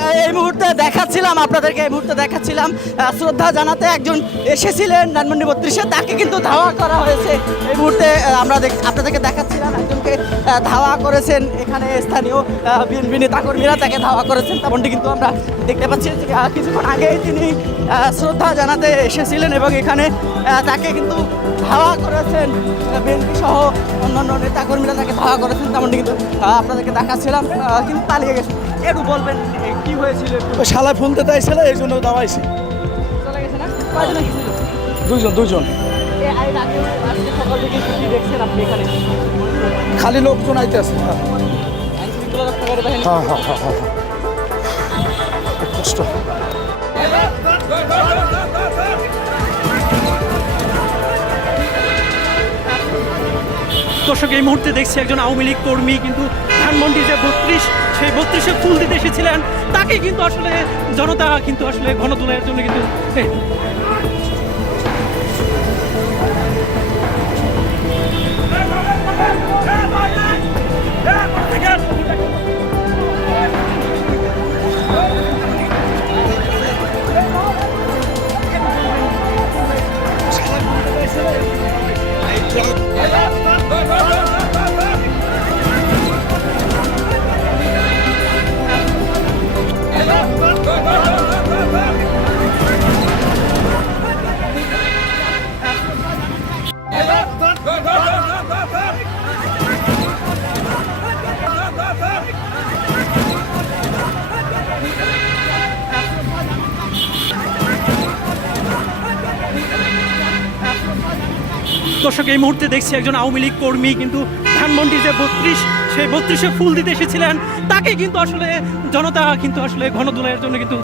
এই মুহূর্তে দেখাচ্ছিলাম আপনাদেরকে, এই মুহূর্তে দেখাচ্ছিলাম শ্রদ্ধা জানাতে একজন এসেছিলেন ধানমন্ডি 32-এ, তাকে কিন্তু ধাওয়া করা হয়েছে। এই মুহূর্তে আমরা আপনাদেরকে দেখাচ্ছিলাম একজনকে ধাওয়া করেছেন এখানে স্থানীয় বিএনপি নেতাকর্মীরা, তাকে ধাওয়া করেছেন। তেমনটি কিন্তু আমরা দেখতে পাচ্ছি যে কিছুক্ষণ আগেই তিনি শ্রদ্ধা জানাতে এসেছিলেন এবং এখানে তাকে কিন্তু ধাওয়া করেছেন বিএনপি সহ অন্যান্য নেতাকর্মীরা, তাকে ধাওয়া করেছেন। তেমনটি কিন্তু আপনাদেরকে দেখাচ্ছিলাম, কিন্তু পালিয়ে গেছে। একটু বলবেন কি হয়েছিল? শালা ফোন দিতে আইছিল, এই জন্য দাওয়াইছি। চলে গেছে না? কয়জন গেছিল? দুইজন। সকাল থেকে কি দেখছেন আপনি এখানে? খালি লোকজন আইতেছে। আইনশৃঙ্খলা রক্ষাকারী বাহিনী। হ্যাঁ। কষ্ট। দর্শক, এই মুহূর্তে দেখছি একজন আওয়ামী লীগ কর্মী কিন্তু ধানমন্ডি যে 32, সেই 32-এ ফুল দিতে এসেছিলেন, তাকে কিন্তু আসলে জনতা কিন্তু আসলে গণতোলার জন্য কিন্তু দর্শক, এই মুহূর্তে দেখছি একজন আওয়ামী লীগ কর্মী কিন্তু ধানমন্ডি যে 32, সেই 32-এ ফুল দিতে এসেছিলেন, তাকে কিন্তু আসলে জনতা কিন্তু আসলে গণতোলার জন্য কিন্তু